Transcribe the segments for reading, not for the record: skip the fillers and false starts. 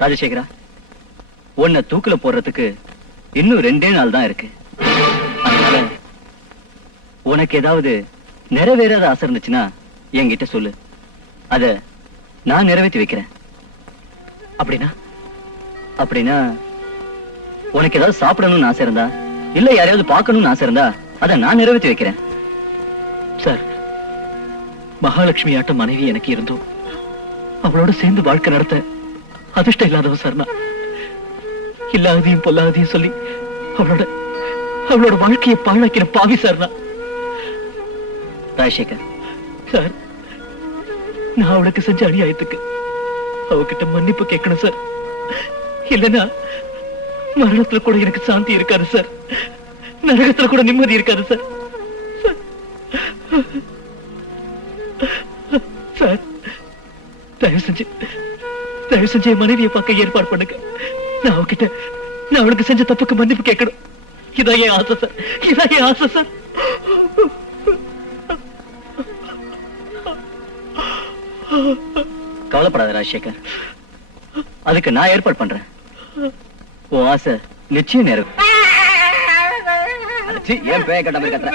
ராஜசேகரா, உன்னை தூக்குல போடுறதுக்கு இன்னும் 2 நாள் தான் இருக்கு. அதனால உனக்கு ஏதாவது நிறைவேறாத ஆசை இருந்துச்சுன்னா என்கிட்ட சொல்லு, அத நான் நிறைவேற்றி வைக்கிறேன். அப்படின்னா உனக்கு ஏதாவது சாப்பிடணும்னு ஆசை இருந்தா, இல்ல யாரையாவது பார்க்கணும்னு ஆசை இருந்தா அத நான் நிறைவேற்றி வைக்கிறேன். சார், மகாலட்சுமி ஆட்ட மனைவி எனக்கு இருந்தோம், அவளோட சேர்ந்து வாழ்க்கை நடத்த அதிர்ஷ்டம் இல்லாதவன் சார் நான். இல்லாததையும் பொல்லாததையும் சொல்லி அவளோட வாழ்க்கையை பாழாக்கிற பாவி சார் நான். ராஜசேகர் சார், நான் அவளுக்கு செஞ்ச அநியாயத்துக்கு அவகிட்ட மன்னிப்பு கேட்கணும் சார். இல்லைன்னா மரணத்துல கூட எனக்கு சாந்தி இருக்காது சார், நரகத்துல கூட நிம்மதி இருக்காது சார். சார், தயவு செஞ்சு என் மனைவியை பார்க்க ஏற்பாடு பண்ணுங்க. நான் அவளுக்கு செஞ்ச தப்புக்கு மன்னிப்பு கேட்கணும். இதான் என் ஆசை சார், இதான் என் ஆசை சார். கவலைப்படாத ராஜசேகர், அதுக்கு நான் ஏற்பாடு பண்றேன். உன் ஆசை நிச்சயம் நேரம். ஏன் பேய கட்ட மாதிரி கட்டுற?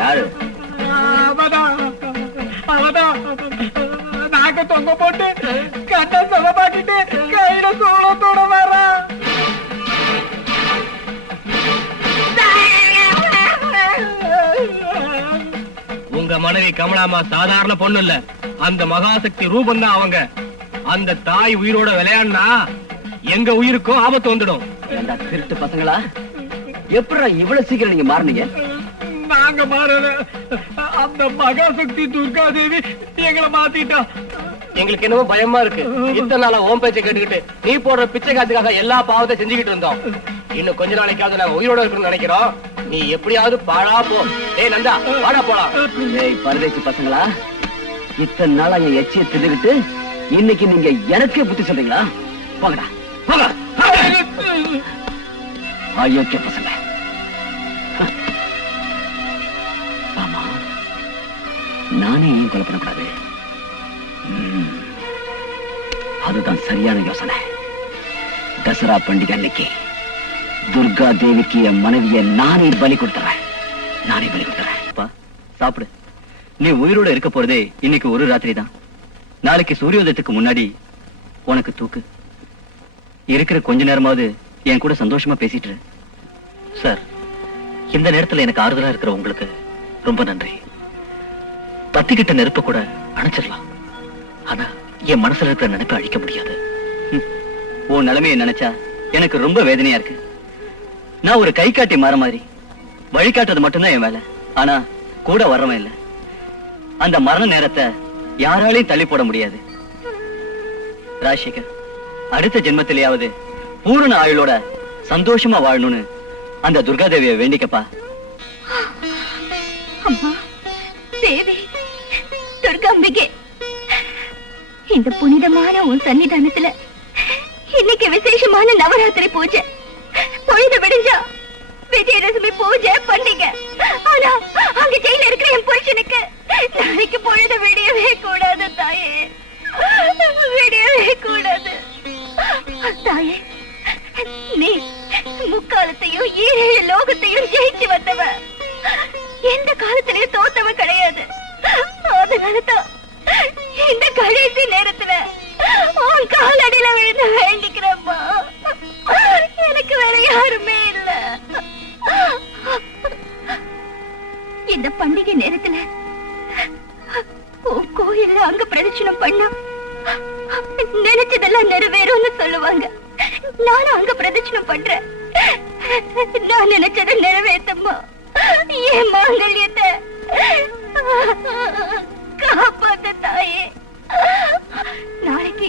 யாரு? நாக்க தொங்க போட்டு கட்ட செலவாக்கிட்டு கையில சோளத்தோட வர. உங்க மனைவி கமலாமா சாதாரண பொண்ணு இல்ல, அந்த மகாசக்தி ரூபம் தான் அவங்க. அந்த தாய் உயிரோட விளையாடுனா எங்க உயிருக்கும் ஆபத்து வந்துடும். திருட்டு பசங்களா, எப்படா இவ்வளவு சீக்கிரம் நீங்க மாறினீங்க? நாங்க மாறல, அந்த மகாசக்தி துர்கா தேவி எங்களை மாத்திட்டா. எங்களுக்கு என்னமோ பயமா இருக்கு. இத்தனை நாளா ஓம் பேச்சை கேட்டுக்கிட்டு நீ போடுற பிச்சை காத்துக்காக எல்லா பாவத்தை செஞ்சுக்கிட்டு இருந்தோம். இன்னும் கொஞ்ச நாளைக்காவது நாங்க உயிரோட இருக்கணும்னு நினைக்கிறோம். நீ எப்படியாவது பாழா போ. ஏய் நந்தா, வாடா போலாம். ஏய் பரதேசி பசங்களா, இத்தனை நாளா என் எச்சியை தின்னுகிட்டு இன்னைக்கு நீங்க எனக்கே புத்தி சொல்றீங்களா? போங்கடா, போங்க. அயோக்கிய பசங்க. ஆமா, நானே ஏன் கொலை பண்ணக்கூடாது? அதுதான் சரியான யோசனை. தசரா பண்டிகை அன்னைக்கு துர்கா தேவிக்கு என் மனைவியை நானே பலி கொடுத்துறேன். சாப்பிடு. நீ உயிரோட இருக்க போறதே இன்னைக்கு ஒரு ராத்திரி தான். நாளைக்கு சூரியோதயத்துக்கு முன்னாடி உனக்கு தூக்கு. இருக்கிற கொஞ்ச நேரமாவது என் கூட சந்தோஷமா பேசிட்டு சார். இந்த நேரத்துல எனக்கு ஆறுதலா இருக்கிற உங்களுக்கு ரொம்ப நன்றி. பத்திக்கிட்ட நெருப்ப கூட அணைச்சிடலாம், ஆனா என் மனசுல இருக்கிற நினைப்பை அழிக்க முடியாது. உன் நிலைமையை நினைச்சா எனக்கு ரொம்ப வேதனையா இருக்கு. நான் ஒரு கை காட்டி மாற மாதிரி வழிகாட்டுறது மட்டும்தான் என் வேலை. ஆனா கூட வர்றவன் இல்ல. அந்த மரண நேரத்தை யாராலையும் தள்ளி போட முடியாது. ராஜசேகர், அடுத்த ஜென்மத்திலேயாவது பூரண ஆயுளோட சந்தோஷமா வாழணும்னு அந்த துர்காதேவியை வேண்டிக்கப்பா. அம்மா தேவி, துர்காம்பிகே, இந்த புனிதமான உன் சன்னிதானத்துல இன்னைக்கு விசேஷமான நவராத்திரி பூஜை. பொழுது விடிஞ்சா விஜயதசமி பூஜை பண்டிகை. ஆனா அங்க ஜெயில இருக்கிற என் புருஷனுக்கு நாளைக்கு பொழுது விடியவே கூடாது தாயே, விடியவே கூடாது தாயே. நீ முக்காலத்தையும் 7 லோகத்தையும் ஜெயிச்சு வந்தவ, எந்த காலத்திலயும் தோத்தவ கிடையாது. அதனாலதான் இந்த கடைசி நேரத்துல உன் காலடியில விழுந்து வேண்டிக்கிறம்மா. எனக்கு வேற யாருமே இல்ல. இந்த பண்டிகை நேரத்துல உன் கோயில்ல அங்க பிரதட்சணம் பண்ணா நினைச்சதெல்லாம் நிறைவேறும்னு சொல்லுவாங்க. நானும் அங்க பிரதட்சணம் பண்றேன். நான் நினைச்சதை நிறைவேற்றம்மா. என் மாங்கல்யத்தை காப்பாத்த தாயே. நாளைக்கு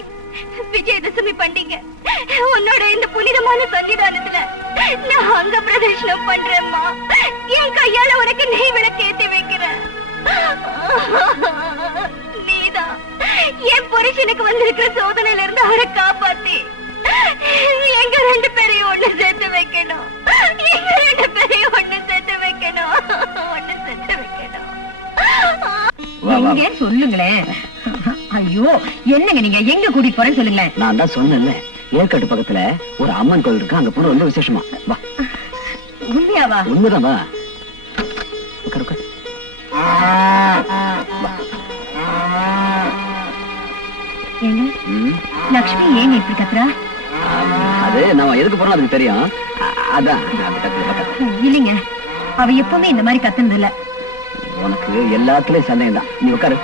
விஜயதசமி பண்டிகை. உன்னோட இந்த புனிதமான சன்னிதானத்துல நான் அங்க பிரதர்ஷனம் பண்றேம்மா. என் கையால உனக்கு நெய் விளக்கு ஏத்தி வைக்கிறேன். நீதான் என் புருஷனுக்கு வந்திருக்கிற சோதனையில இருந்து அவரை காப்பாத்தி எங்க 2 பேரையும் ஒண்ணு சேர்த்து வைக்கணும். எங்க 2 பேரையும் ஒண்ணு சேர்த்து வைக்கணும். ஒண்ணு சேர்த்து வைக்கணும். எங்க சொல்லுங்களேன். ஐயோ என்னங்க நீங்க எங்க கூட்டிட்டு போறேன்னு சொல்லுங்களேன். நான் தான் சொன்னேன்ல, ஏற்காட்டு பக்கத்துல ஒரு அம்மன் கோயில் இருக்கு, அங்க போன ரொம்ப விசேஷமா. வா. உண்மையாவா? உண்மைதான், வா. உட்கார் உட்கார். ஏங்க லக்ஷ்மி ஏங்க இப்படி கத்துறா? அது நம்ம எதுக்கு போறோம் அதுக்கு தெரியும். அதான் இல்லைங்க, அவ எப்பவுமே இந்த மாதிரி கத்துனது இல்ல. உனக்கு எல்லாத்துலயும் சந்தேகம் தான். நீ உட்காரு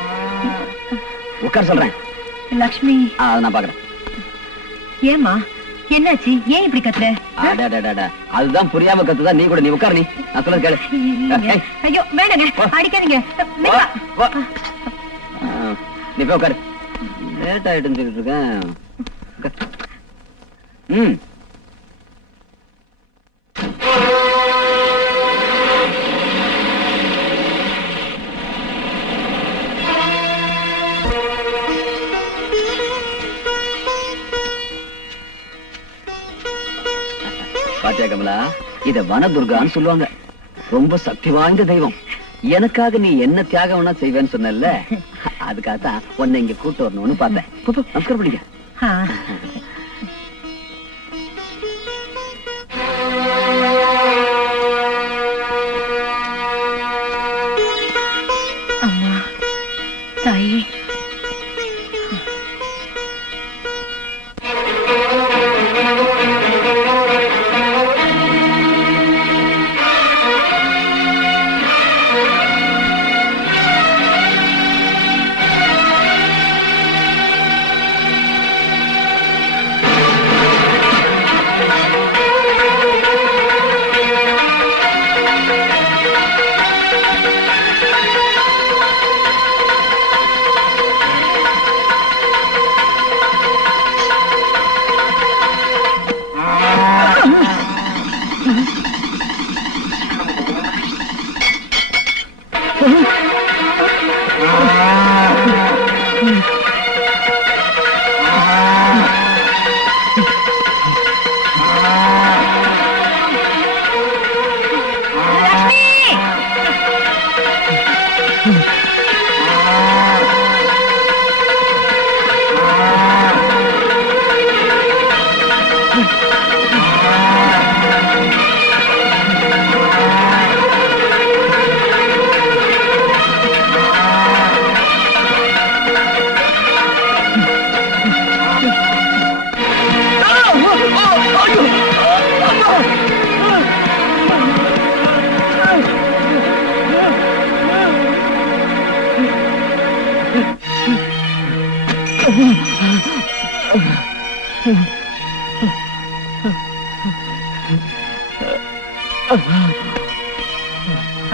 உட்கார் சொல்றேன். லக்ஷ்மி அதை நான் பாக்குறேன். ஏமா என்னாச்சு? ஏன் இப்படி கத்துற? அதுதான் புரியாம கத்துதா. நீ கூட நீ உட்காரு. நீ நான் சொல்ல கேளு. ஐயோ வேணாங்க, அடிக்காதீங்க. நீ போய் உட்காரு. லேட் ஆயிட்டு சொல்லிட்டு இருக்கேன். பாத்தியா கமலா, இத வனதுர்கான்னு சொல்லுவாங்க. ரொம்ப சக்தி வாய்ந்த தெய்வம். எனக்காக நீ என்ன தியாகம் வேணா செய்வேன்னு சொன்னல, அதுக்காகத்தான் உன்னை இங்க கூட்டு வரணும்னு பார்த்தேன். நமஸ்காரம் பண்ணிக்க. அம்மா தாயே,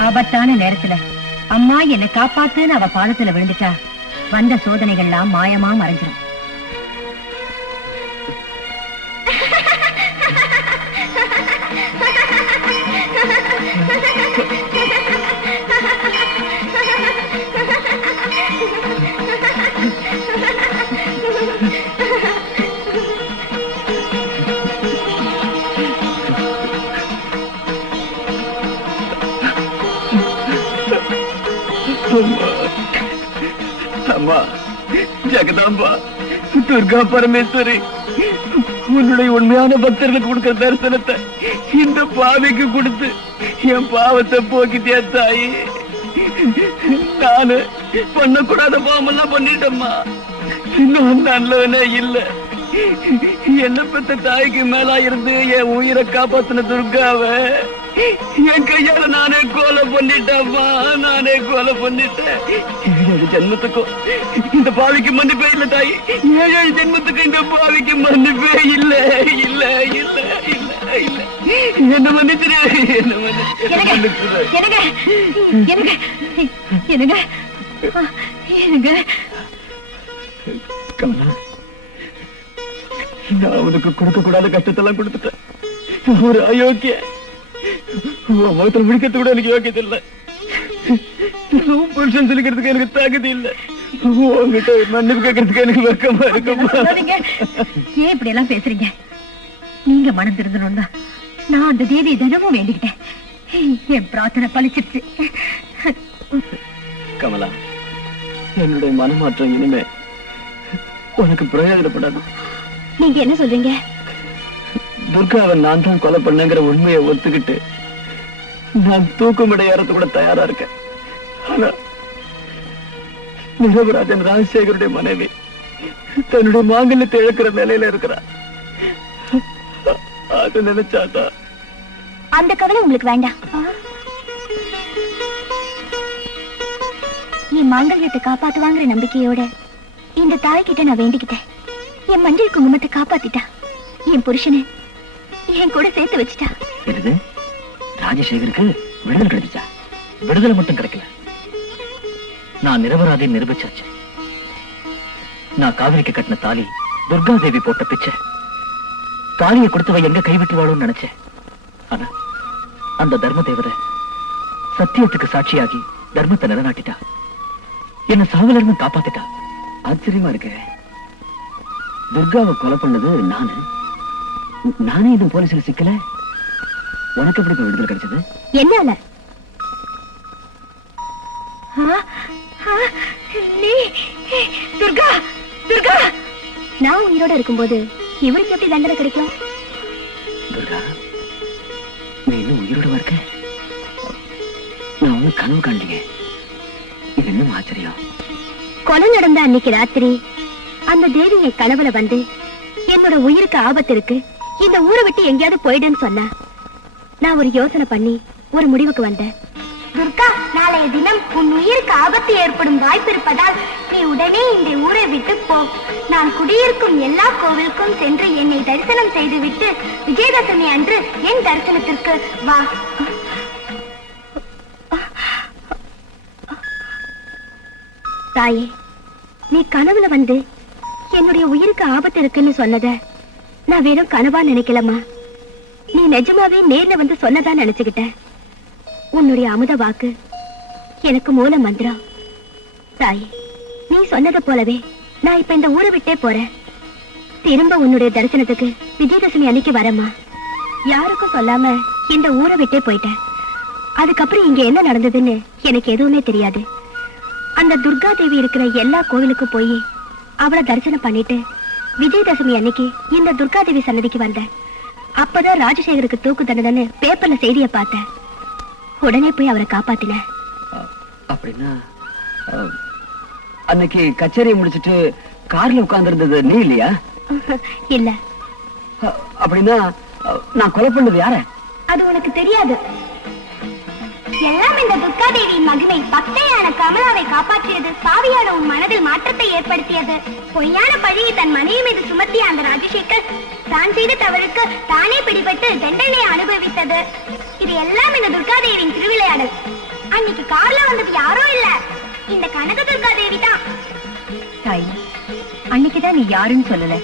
ஆபத்தான நேரத்துல அம்மா என்ன காப்பாத்துன்னு அவ பாதத்துல விழுந்துட்டா வந்த சோதனைகள்லாம் மாயமா மறைஞ்சிடும். அம்மா ஜெகதாம்பா, துர்கா பரமேஸ்வரி, உன்னுடைய உண்மையான பக்தர்களுக்கு கொடுக்கிற தரிசனத்தை இந்த பாவிக்கு கொடுத்து என் பாவத்தை போக்கிட்டியா தாயி. நானு பண்ணக்கூடாத பாவமெல்லாம் பண்ணிட்டேம்மா. இன்னும் நல்லவனே இல்ல. என்ன பெத்த தாய்க்கு மேலா இருந்து என் உயிரை காப்பாத்தின துர்காவை என் கையால நானே கொலை பண்ணிட்டேம்மா. நானே கொலை பண்ணிட்டேன். 7 ஜென்மத்துக்கும் இந்த பாவிக்கு மன்னிப்பே இல்ல தாய். 7 ஜென்மத்துக்கு இந்த பாவிக்கு மன்னிப்பே இல்ல இல்ல இல்ல இல்ல இல்ல. என்ன மன்னிச்சிரு, என்ன மன்னிச்சிரு. கமலா, நான் உனக்கு கொடுக்க கூடாத கஷ்டத்தெல்லாம் கொடுத்துட்டேன். ஒரு அயோக்கிய முகத்தில் முடிக்கிறது கூட எனக்கு யோக்கியது இல்லை. புருஷன் சொல்லிக்கிறதுக்கு எனக்கு தகுதி இல்லை. உங்ககிட்ட மன்னிப்பு கேட்கறதுக்கு எனக்கு வெக்கமா இருக்குமா? ஏன் இப்படி எல்லாம் பேசுறீங்க? நீங்க மனம் திருந்தணும் தான் நான் அந்த தேதியை தினமும் வேண்டிக்கிட்டேன். என் பிரார்த்தனை பலிச்சிருச்சு. கமலா, என்னுடைய மனமாற்றம் இனிமே உனக்கு பிரயோஜனப்படாது. நீங்க என்ன சொல்றீங்க? துர்காவை நான் தான் கொலை பண்ணேங்கிற உண்மையை ஒத்துக்கிட்டு நான் தூக்குமிட ஏறது கூட தயாரா இருக்கேன். ஆனா நிரபராஜன் ராஜசேகருடைய மனைவி தன்னுடைய மாங்கல்யத்தை இழக்கிற நிலையில இருக்கிறார். அது நினைச்சாதான். அந்த கவலை உங்களுக்கு வேண்டாம். என் மாங்கல்யத்தை காப்பாத்துவாங்கிற நம்பிக்கையோட இந்த தாய்கிட்ட நான் வேண்டிக்கிட்டேன். என் மஞ்சள் குங்குமத்தை காப்பாத்திட்டா. என் புருஷனை என் கூட சேர்த்து வச்சுட்டா. என்னது? ராஜசேகருக்கு விடுதலை கிடைச்சா? விடுதலை மட்டும் கிடைக்கல, நான் நிரபராதை நிரூபிச்சாச்சு. நான் காவிரிக்கு கட்டின தாலி துர்கா தேவி போட்ட பிச்சை. தாலியை கொடுத்தவ எங்க கைவிட்டுவாளும் நினைச்சேன். ஆனா அந்த தர்ம தேவதை சத்தியத்துக்கு சாட்சியாகி தர்மத்தை நிலநாட்டிட்டா. என்ன சாவல இருந்து காப்பாத்திட்டா. ஆச்சரியமா இருக்கு. துர்காவை கொலை பண்ணது நானே இது போலீஸ்ல சிக்கல. உனக்கு எப்படி விடுதலை கிடைச்சது? என்னால? துர்கா, துர்கா, நான் உயிரோட இருக்கும்போது இவருக்கு எப்படி தண்டனை கிடைக்கும்? துர்கா, நீ இன்னும் உயிரோட இருக்க? நான் ஒண்ணு கனவு காண்றீங்க. இது இன்னும் ஆச்சரியம். கொலை நடந்த அன்னைக்கு ராத்திரி அந்த தேவி என் கனவுல வந்து என்னோட உயிருக்கு ஆபத்து இருக்கு, இந்த ஊரை விட்டு எங்கேயாவது போயிடுன்னு சொன்னா. நான் ஒரு யோசனை பண்ணி ஒரு முடிவுக்கு வந்தேன். துர்கா, நாளைய தினம் உன் உயிருக்கு ஆபத்து ஏற்படும் வாய்ப்பு இருப்பதால் நீ உடனே இந்த ஊரை விட்டு போ. நான் குடியிருக்கும் எல்லா கோவிலுக்கும் சென்று என்னை தரிசனம் செய்துவிட்டு விஜயதசமி அன்று என் தரிசனத்திற்கு வா. தாயே, நீ கனவுல வந்து என்னுடைய உயிருக்கு ஆபத்து இருக்குன்னு சொன்னத நான் வெறும் கனவா நினைக்கலமா. நீ நிஜமாவே நேர்ல வந்து சொன்னதா நினைச்சுக்கிட்ட. உன்னுடைய அமுத வாக்கு எனக்கு மூல மந்திரம். தாயே, நீ சொன்னதை போலவே நான் இப்ப இந்த ஊரை விட்டே போறேன். திரும்ப உன்னுடைய தரிசனத்துக்கு விஜயதசமி அன்னைக்கு வரமா. யாருக்கும் சொல்லாம இந்த ஊரை விட்டே போயிட்டேன். அதுக்கப்புறம் இங்க என்ன நடந்ததுன்னு எனக்கு எதுவுமே தெரியாது. அந்த துர்கா தேவி இருக்கிற எல்லா கோவிலுக்கும் போய் அவளை தரிசனம் பண்ணிட்டு விஜயதசமி அன்னைக்கு இந்த துர்கா தேவி சன்னதிக்கு வந்தேன். அப்பதான் ராஜசேகருக்கு தூக்கு தண்டனை பேப்பர்ல செய்தியை பார்த்தேன். உடனே போய் அவரை காப்பாத்தினேன். அப்படின்னா அன்னைக்கு கச்சேரியை முடிச்சிட்டு கார்ல உட்கார்ந்து இருந்தது நீ இல்லையா? இல்ல. அப்படின்னா நான் கொலை பண்ணது யார? அது உனக்கு தெரியாது. எல்லாம் இந்த துர்கா தேவியின் மகிமை. பக்தையான கமலாவை காப்பாற்றியது, பாவியான உன் மனதில் மாற்றத்தை ஏற்படுத்தியது. பொய்யான பழியை தன் மனைவி மீது சுமத்திய அந்த ராஜசேகர் தான் செய்த தவறுக்கு தானே பிடிபட்டு தண்டனையை அனுபவித்தது. இது எல்லாம் இந்த துர்கா தேவியின் திருவிளையாடல். அன்னைக்கு கார்ல வந்தது யாரோ இல்ல, இந்த கனக துர்கா தேவி தான். தாய், அன்னைக்குதான் நீ யாருன்னு சொல்லல,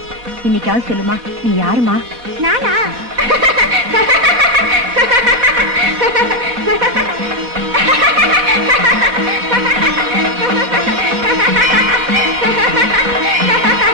இன்னைக்காவது சொல்லுமா, நீ யாருமா?